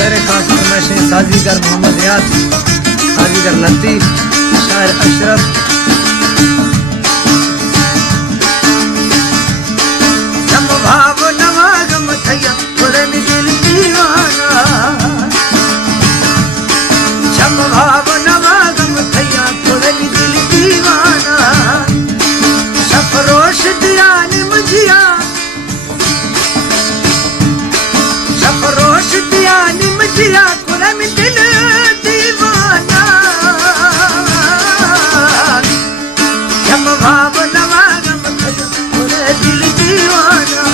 शेर खास फरमाइशें साजीगर मोहम्मद रियाज, साजीगर लतीफ, शायर अशरफ। जम भाव नवागम थैया पुरन दिल दीवाना, जम भाव नवागम थैया पुरन दिल दीवाना। सफरोश दिया निमजिया, सफरोश दिया निमजिया कुरम दिल दीवाना। जम भाव नवागम थैया पुरन दिल दीवाना।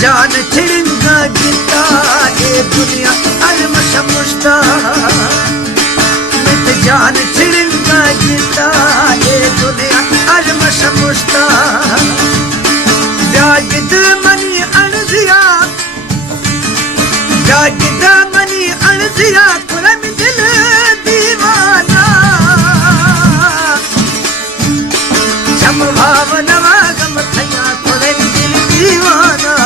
जान छिड़ंगा गीता ये दुनिया अलमश मुश्ता, मित जान छिड़ंगा गीता ये दुनिया अलमश मुश्ता। जागिद मनी अनजिया, जागिद मनी अनजिया कुरम दिल दीवाना। जम भाव नवागम थैया कुरम दिल दीवाना।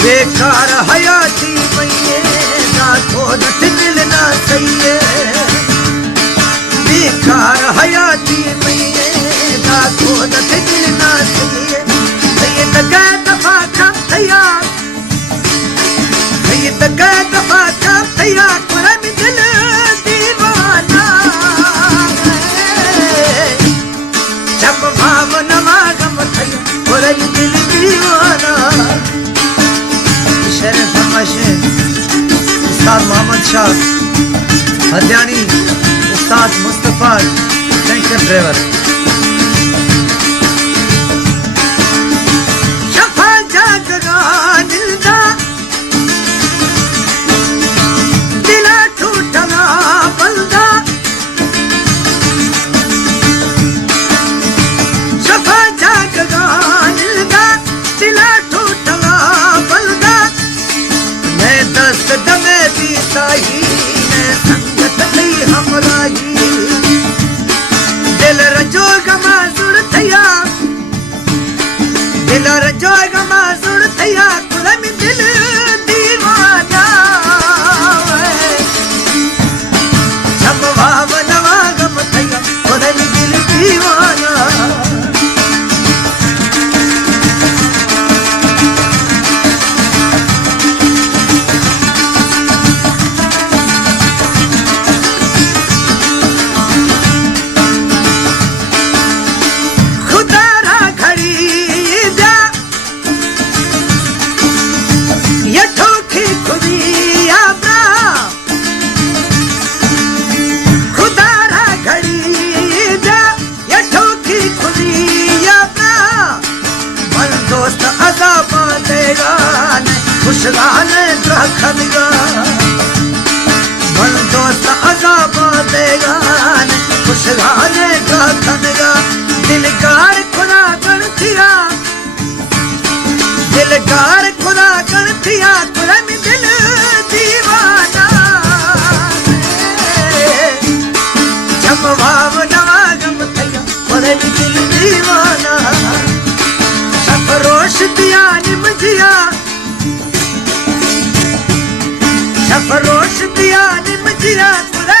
बेकार हयाती मैये ना खोद दिल ना सही, बेकार हयाती मैये ना खोद दिल ना सही। ये तक दफा कब थैया, ये तक दफा कब थैया कुरम दिल दीवाना। जब भाव नवागम थैया कुरम दिल दीवाना। शेर फरमाइशें उस्ताद मोहम्मद शाह हदियानी, उस्ताद मुस्तफा टैंकर ड्राइवर। शफा जागगा दिलदा दिला टूटना बलदा, शफा जागगा दिलदा दिला टूटना बलदा। दस्त दमे भी साही ने संगत दी हमराही, दिल रजो गमा जुड़ थैया, दिल रजो गमा जुड़ थैया कुरम दिल दीवाना। जब भाव नवागम थैया कुरम दिल दीवाना। खुशहाल रखनगा मन दोस्त अजाब देगा, खुशहाल रखनगा। दिलकार खुदा गण थिया, दिलकार खुदा गण थिया कुरम दिल दीवाना। जम भाव नवागम थैया कुरम दिल दीवाना। सफरोश दिया निमजिया, सफरोश दिया निमजिया कुरम